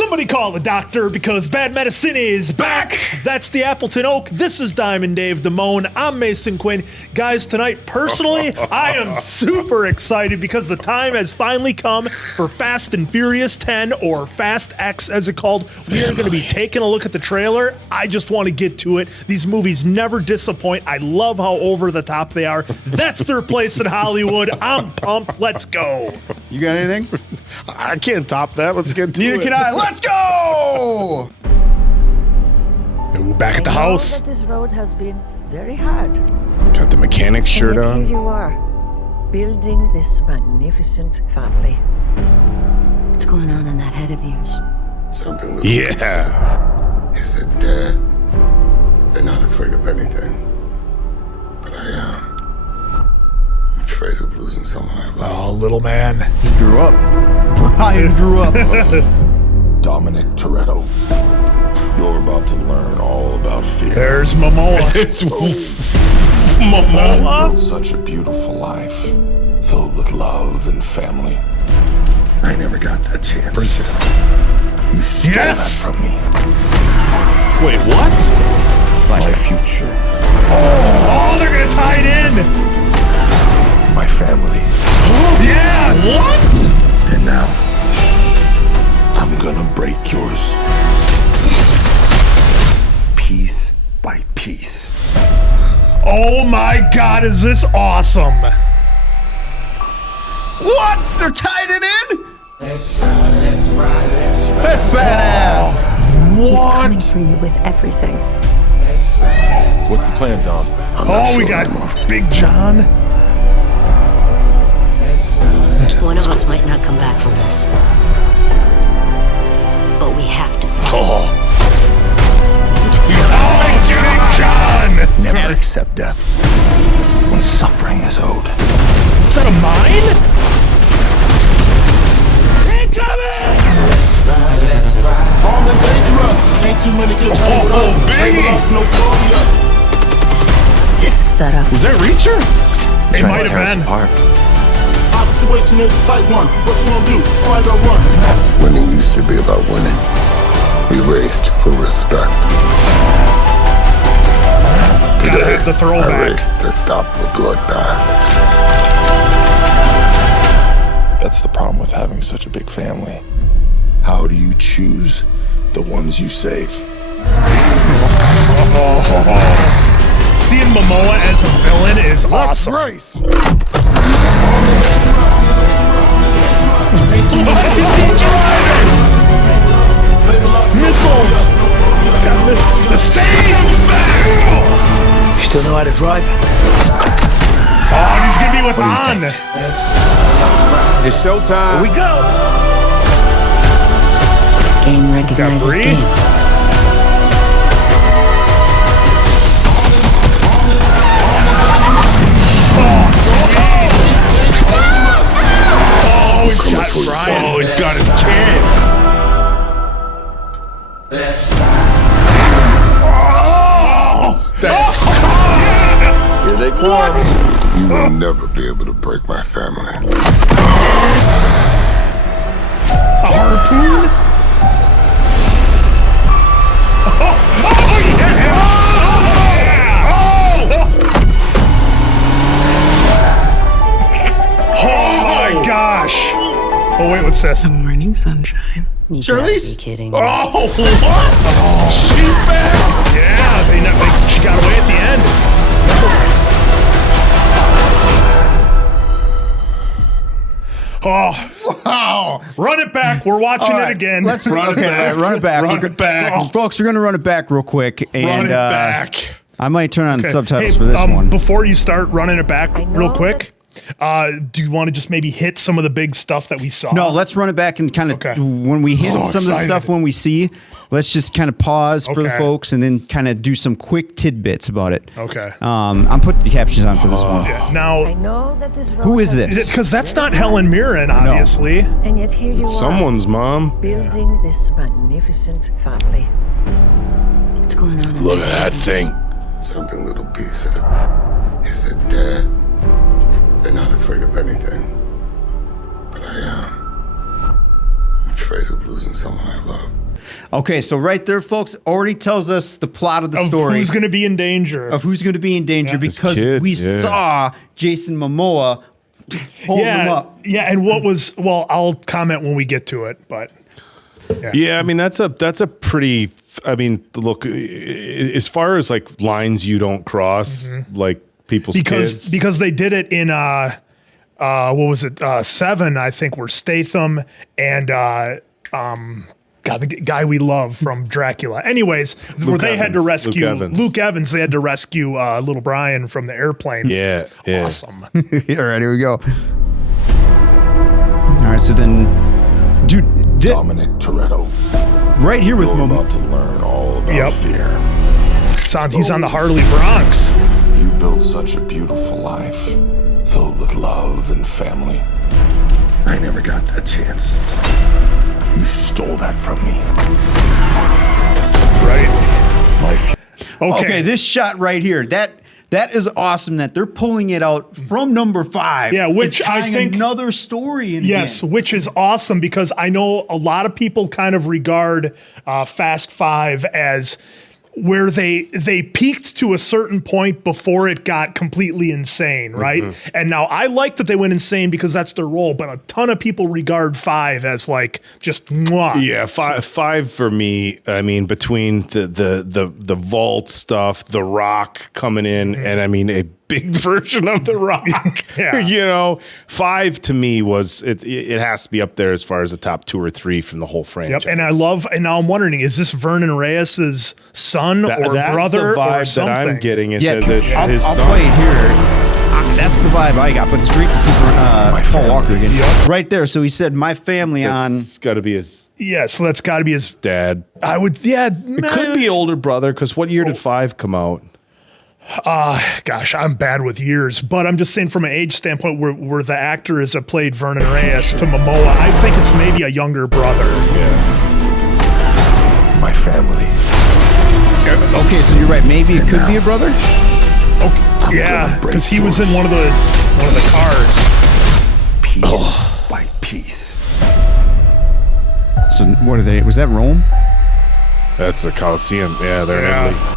Somebody call the doctor because bad medicine is back. That's the Appleton Oak. This is Diamond Dave Damone. I'm Mason Quinn. Guys, tonight, personally, I am super excited because the time has finally come for Fast and Furious 10, or Fast X as it's called. We are going to be taking a look at the trailer. I just want to get to it. These movies never disappoint. I love how over the top they are. That's their place in Hollywood. I'm pumped. Let's go. You got anything? I can't top that. Let's get to Neither it. can I. Let's go! Ooh, back at the I know house. that this road has been very hard. Got the mechanic shirt And yet on. here you are, building this magnificent family. What's going on in that head of yours? Something little. Yeah. He said, Dad, they're not afraid of anything. But I am. I'm afraid of losing someone I love. Oh, little man. He grew up. Brian grew up. Dominic Toretto, you're about to learn all about fear. There's Momoa. It's You Momoa. built such a beautiful life, filled with love and family. I never got that chance. You stole Yes! that from me. Wait, what? My future, Oh, they're going to tie it in. my family, Yeah. What? And now, I'm gonna break yours. Piece by piece. Oh my God, is this awesome? What? They're tying it in? That's badass. Coming for you with everything. What's the plan, Dom? Oh, we got Big John. One of us might not come back from this. But we have to. Oh, Big John. Never accept death when suffering is owed. Is that a mine? Incoming! Armed and dangerous. Ain't too many kids hang with us. Biggie! No Claudia. It's a setup. Was that Reacher? It might have been. Our situation is tight one. What you gonna do? Fight or run? winning used to be about winning. We raced for respect. Today, The I throwback. raced to stop the bloodbath. That's the problem with having such a big family. How do you choose the ones you save? Seeing Momoa as a villain is awesome. Race. Missiles. It's got the same back. You still know how to drive? Oh, and he's gonna be with Han. It's showtime. Here we go. Game recognizes Brie? game. Oh, he's got Brian. Oh, he's got his kid. Here they come. You will never be able to break my family. A harpoon? Oh, yeah! Oh my gosh! Oh wait, what's this? Morning sunshine. You gotta be kidding. Oh, what? Oh, she's back! Yeah, she got away at the end. Oh, Wow. run it back. We're watching All it right, again. Let's run it back. Run it back. Run it back. Oh, folks, we're going to run it back real quick. And, Run it back. I might turn on the subtitles Hey, for this one. Before you start running it back I know real quick, do you want to just maybe hit some of the big stuff that we saw? No, let's run it back and kind of Okay. when we hit So some of the excited. stuff when we see, let's just kind of pause for the Okay. folks and then kind of do some quick tidbits about it. Okay. I'm putting the captions on for this one. Yeah. I Now, know that this road Who is has this? is it because that's not Helen Mirren, obviously? been- And yet here you It's are, someone's mom. building this magnificent family. What's going on in Look that at that thing. Something little B said. He said, Dad, they're not afraid of anything. But I am. I'm afraid of losing someone I love. Okay, so right there, folks, already tells us the plot of the Of story. who's going to be in danger. Of who's going to be in danger because kid, we yeah. saw Jason Momoa holding him up. Yeah, and what was, well, I'll comment when we get to it, but. Yeah, I mean that's a pretty. I mean, look, as far as like lines you don't cross, like people's kids. Because they did it in what was it, 7, I think, where Statham and God, the guy we love from Dracula. Anyways, where they had to rescue Luke Evans. They had to rescue little Brian from the airplane. Yeah, yeah. Awesome. All right, here we go. All right, so then, dude, Dominic Toretto. right here with You're Momoa. about to learn all about Yep. fear. He's on the Harley Bronx. You built such a beautiful life, filled with love and family. I never got that chance. You stole that from me. Right. My Okay, this shot right here, that is awesome that they're pulling it out from number 5. Yeah, which and I tying think- another story in. Yes, again. which is awesome because I know a lot of people kind of regard Fast 5 as where they peaked to a certain point before it got completely insane, right? And now I like that they went insane because that's their role, but a ton of people regard 5 as like just mwah. Yeah, five for me. I mean, between the vault stuff, the Rock coming in, and I mean a big version of the Rock. Yeah. You know, 5 to me was it has to be up there as far as the top 2 or 3 from the whole franchise. Yep, and now I'm wondering, is this Vernon Reyes's son or That's brother the vibe or something? that I'm getting. Is Yeah, that his I'll son. play it here. That's the vibe I got, but it's great to see Paul Walker again. Right there. So he said, "My family on." It's got to be his Yeah, so that's got to be his. dad. I would, yeah. It could be older brother, because what year did 5 come out? Gosh, I'm bad with years, but I'm just saying from an age standpoint, where the actor has played Vernon Reyes to Momoa, I think it's maybe a younger brother. Yeah. My family. Okay, so you're right. Maybe it could be a brother. Okay, yeah, because he was in one of the cars. Piece by piece. So what are they? Was that Rome? That's the Coliseum. Yeah, they're in Italy.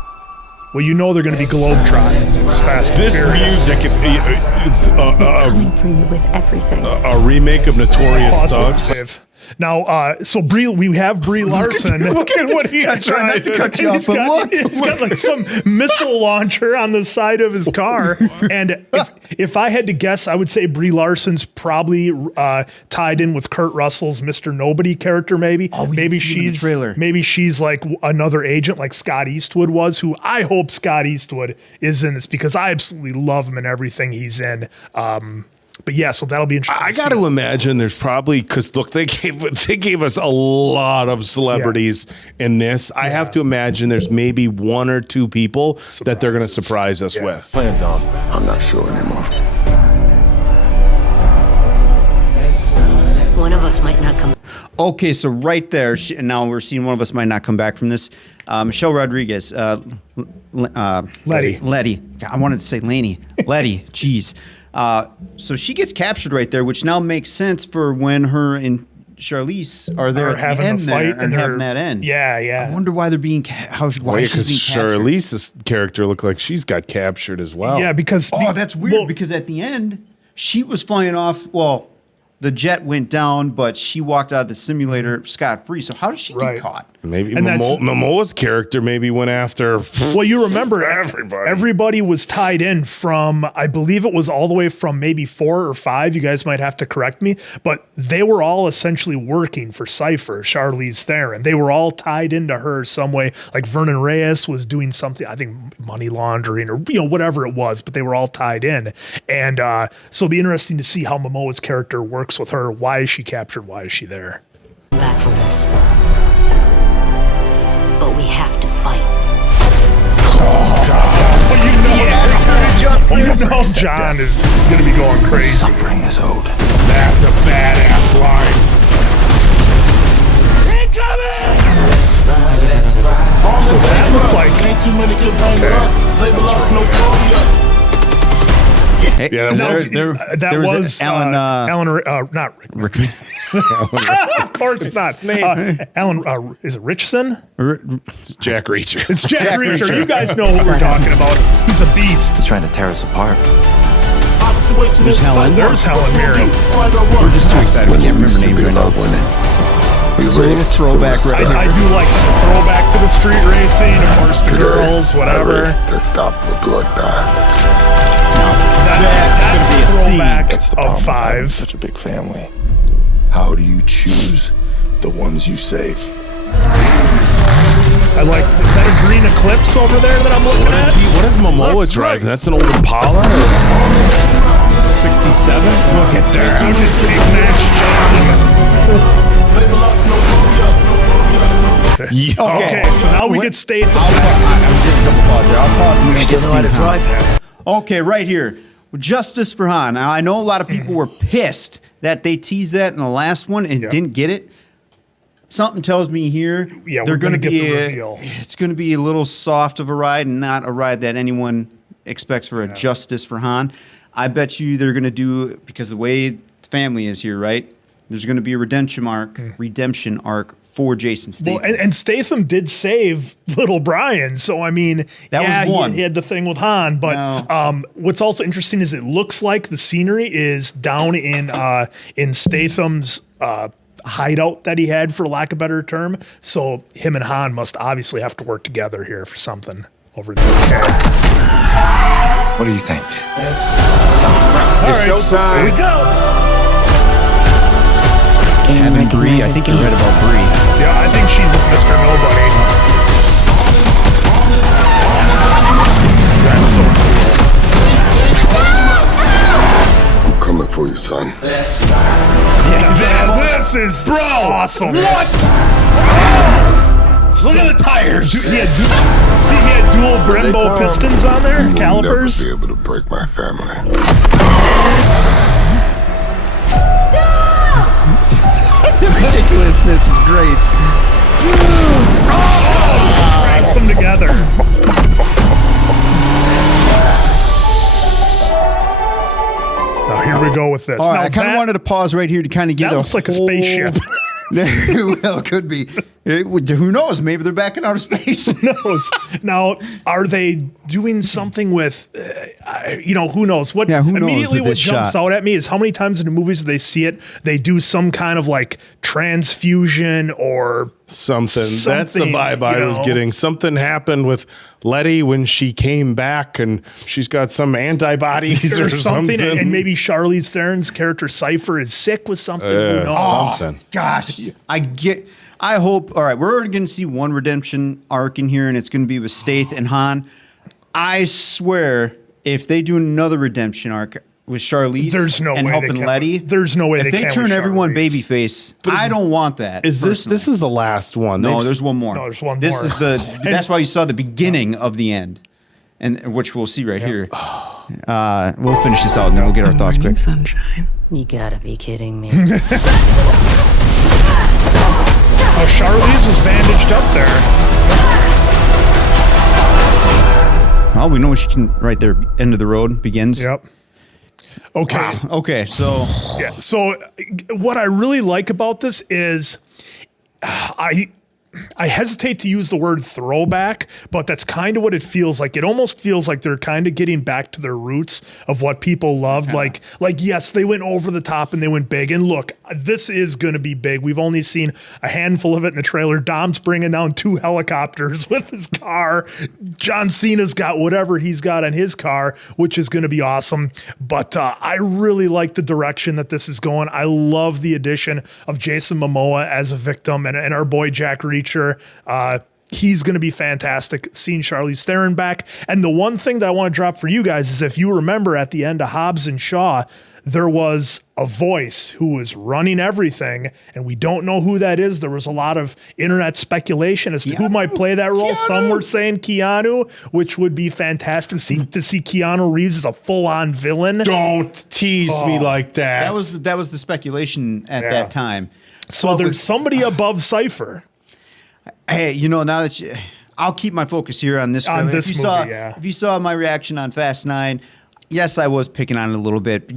Well, you know they're going to be globetrotting. It's Fast and This Furious. music, Coming for you with everything. a remake of Notorious Pause Thugs. with- Now, so we have Brie Larson. Look at what he I try not to cut you off, but look. He's got like some missile launcher on the side of his car. And if I had to guess, I would say Brie Larson's probably tied in with Kurt Russell's Mr. Nobody character. Maybe maybe see him in the she's trailer. maybe she's like another agent, like Scott Eastwood was. Who I hope Scott Eastwood is in this because I absolutely love him in everything he's in. But yeah, so that'll be interesting. I got to imagine there's probably, because look, they gave us a lot of celebrities in this. I have to imagine there's maybe 1 or 2 people that they're going to surprise us with. Plan, Dom. I'm not sure anymore. One of us might not come. Okay, so right there, and now we're seeing one of us might not come back from this. Michelle Rodriguez, Letty. God, I wanted to say Laney. Letty, jeez. So she gets captured right there, which now makes sense for when her and Charlize are there Or at the having end the there fight and and having her- that end. Yeah, yeah. I wonder why they're being why she's being Because captured. Charlize's character looked like she's got captured as well. Yeah, because That's weird well, because at the end she was flying off. Well, the jet went down, but she walked out of the simulator scot-free. So how did she Right. get caught? Maybe And that's- Momoa's character maybe went after. Well, you remember Everybody. Everybody was tied in from, I believe it was all the way from maybe 4 or 5. You guys might have to correct me, but they were all essentially working for Cypher, Charlize Theron. They were all tied into her some way. Like Vernon Reyes was doing something, I think money laundering or whatever it was, but they were all tied in. And so it'll be interesting to see how Momoa's character works with her. Why is she captured? Why is she there? Back from this. But we have to fight. John is going to be going crazy. Suffering is owed. That's a badass line. So that looked like Hey, Yeah, That there was Alan. not Rick. Of course not. Alan, is it Ritchson? It's Jack Reacher. It's Jack Reacher. You guys know who we're talking about. He's a beast. He's trying to tear us apart. There's Helen. There's Helen Mirren. We're just too excited. We can't remember names right now. It's a little throwback right I here. do like to throwback to the street racing, of course, the girls, whatever. To stop the bloodbath. That's gonna be a a scene. throwback That's the problem of with having 5. such a big family. How do you choose the ones you save? I like. Is that a green Eclipse over there that I'm looking at? What is Momoa driving? That's an old Impala? 67? Look at there. Look at Big Match John. Okay, so now we get Statham. I'll just double pause there. I'll pause when we You get still know how to scene Han. drive? Okay, right here. Justice for Han. Now, I know a lot of people were pissed that they teased that in the last one and didn't get it. Something tells me here Yeah, they're we're gonna going to get be the reveal. It's going to be a little soft of a ride and not a ride that anyone expects for a Justice for Han. I bet you they're going to do, because the way family is here, right? There's going to be a redemption arc for Jason Statham. Well, and Statham did save little Brian, so I mean, That was one. He had the thing with Han. But No. what's also interesting is it looks like the scenery is down in Statham's hideout that he had, for lack of a better term. So him and Han must obviously have to work together here for something over there. Okay. What do you think? All right, so here we go. Having Brie, I think you're right about Brie. Yeah, I think she's with Mr. Nobody. That's so cool. I'm coming for you, son. This is awesome. What? Look at the tires. He had dual Brembo pistons on there, You'll calipers. never be able to break my family. The ridiculousness is great. Cranks them together. Now here we go with this. All right, Now I kind of wanted to pause right here to kind of get that looks like a spaceship. Well, it could be. Who knows? Maybe they're back in outer space. Who knows? Now, are they doing something with, who knows? What Yeah, who knows immediately with what this jumps shot? out at me is how many times in the movies do they see it? They do some kind of like transfusion or Something. That's the Something, vibe I you was know. getting. Something happened with Letty when she came back, and she's got some antibodies or or something. something. And maybe Charlize Theron's character Cypher is sick with something. Who knows? Something. Gosh, I hope. All right, we're already going to see one redemption arc in here, and it's going to be with Stath and Han. I swear, if they do another redemption arc with Charlize, There's no and way they helping can- Letty, there's no way if they they can turn with everyone Charlize. babyface. I don't want that. Is this is the last one? No, They've- there's one more. No, there's one This more. is that's why you saw the beginning of the end, and which we'll see right here. We'll finish this out and then we'll get our thoughts quick. Sunshine. You gotta be kidding me. Oh, Charlize was bandaged up there. Well, we know she can. Right there, end of the road begins. Yep. Okay. Wow. Okay, so Yeah. So what I really like about this is I hesitate to use the word throwback, but that's kind of what it feels like. It almost feels like they're kind of getting back to their roots of what people loved. Yeah. Like yes, they went over the top and they went big. And look, this is going to be big. We've only seen a handful of it in the trailer. Dom's bringing down 2 helicopters with his car. John Cena's got whatever he's got on his car, which is going to be awesome. But I really like the direction that this is going. I love the addition of Jason Momoa as a victim and our boy Jack Reacher. He's going to be fantastic seeing Charlize Theron back. And the one thing that I want to drop for you guys is if you remember at the end of Hobbs and Shaw, there was a voice who was running everything, and we don't know who that is. There was a lot of internet speculation as to who might play that role. Some were saying Keanu, which would be fantastic to see Keanu Reeves as a full-on villain. Don't tease me like that. that was the speculation at that time. So But there's with- somebody above Cypher. Hey, now that I'll keep my focus here on this. On trailer. this movie, yeah. If you saw my reaction on Fast 9, yes, I was picking on it a little bit,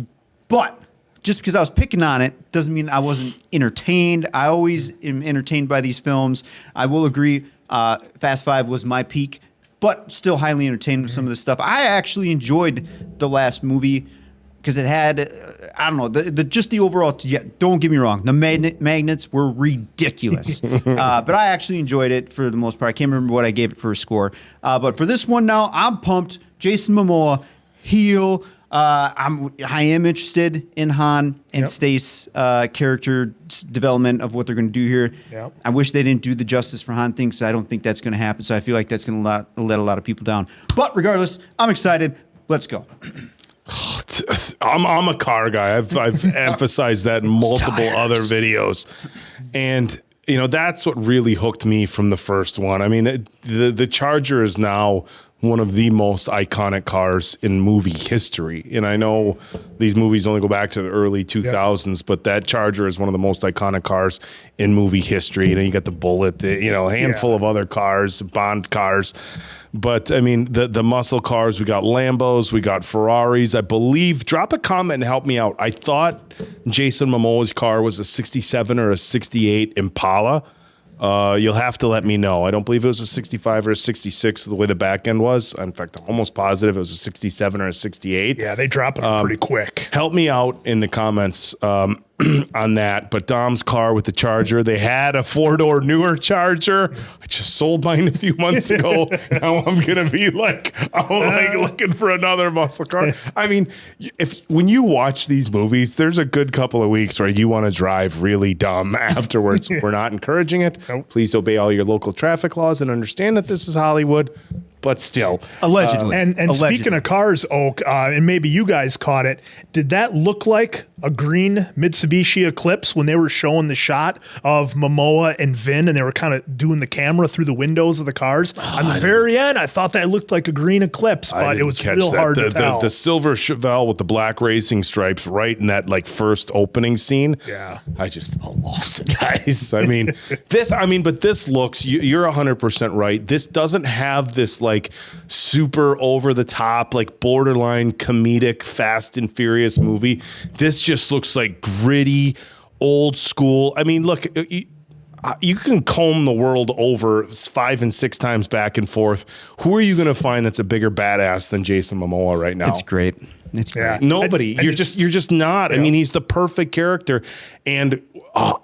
but just because I was picking on it doesn't mean I wasn't entertained. I always am entertained by these films. I will agree, Fast Five was my peak, but still highly entertained with some of this stuff. I actually enjoyed the last movie because it had, I don't know, just the overall. Yeah, don't get me wrong, the magnets were ridiculous, but I actually enjoyed it for the most part. I can't remember what I gave it for a score, but for this one now, I'm pumped. Jason Momoa, heel. I am interested in Han and Stace character development of what they're going to do here. Yep. I wish they didn't do the Justice for Han thing because I don't think that's going to happen. So I feel like that's going to let a lot of people down. But regardless, I'm excited. Let's go. I'm a car guy. I've emphasized that in multiple other videos, and that's what really hooked me from the first one. I mean, the Charger is now one of the most iconic cars in movie history. And I know these movies only go back to the early 2000s, but that Charger is one of the most iconic cars in movie history. You got the Bullet, a handful of other cars, Bond cars. But I mean, the muscle cars, we got Lambos, we got Ferraris. I believe, drop a comment and help me out. I thought Jason Momoa's car was a 67 or a 68 Impala. You'll have to let me know. I don't believe it was a 65 or a 66 the way the back end was. In fact, I'm almost positive it was a 67 or a 68. Yeah, they drop it pretty quick. Help me out in the comments on that. But Dom's car with the Charger, they had a 4-door newer Charger. I just sold mine a few months ago. Now I'm gonna be looking for another muscle car. I mean, when you watch these movies, there's a good couple of weeks where you want to drive really dumb afterwards. We're not encouraging it. Nope. Please obey all your local traffic laws and understand that this is Hollywood. But still, allegedly. And speaking of cars, Oak, and maybe you guys caught it, did that look like a green Mitsubishi Eclipse when they were showing the shot of Momoa and Vin, and they were kind of doing the camera through the windows of the cars? On the very end, I thought that looked like a green Eclipse, but it was real hard to tell. The silver Chevelle with the black racing stripes right in that first opening scene. Yeah. I just lost it, guys. I mean, but this looks, you're 100% right. This doesn't have this super over the top, borderline comedic Fast and Furious movie. This just looks like gritty, old school. I mean, look, you can comb the world over 5 and 6 times back and forth. Who are you going to find that's a bigger badass than Jason Momoa right now? It's great. It's great. Yeah. Nobody. You're just not. I mean, he's the perfect character. And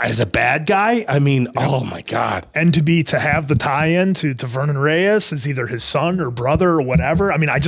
as a bad guy, I mean, oh my God. And to have the tie-in to Vernon Reyes as either his son or brother or whatever. I mean, I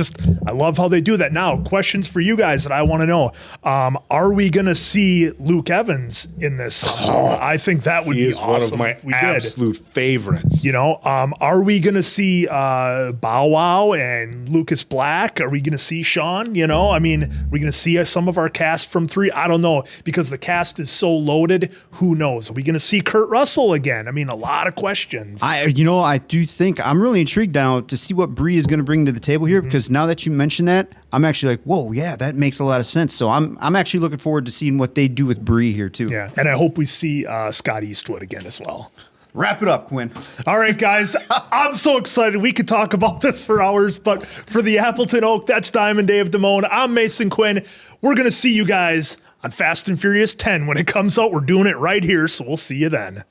love how they do that. Now, questions for you guys that I want to know. Are we going to see Luke Evans in this? I think that would be awesome. One of my absolute favorites. Are we going to see Bow Wow and Lucas Black? Are we going to see Sean? I mean, are we going to see some of our cast from 3? I don't know, because the cast is so loaded. Who knows? Are we going to see Kurt Russell again? I mean, a lot of questions. I do think I'm really intrigued now to see what Brie is going to bring to the table here, because now that you mention that, I'm actually like, whoa, yeah, that makes a lot of sense. So I'm actually looking forward to seeing what they do with Brie here too. Yeah, and I hope we see Scott Eastwood again as well. Wrap it up, Quinn. All right, guys. I'm so excited. We could talk about this for hours, but for the Appleton Oak, that's Diamond Dave Damone. I'm Mason Quinn. We're going to see you guys on Fast and Furious 10 when it comes out. We're doing it right here, so we'll see you then.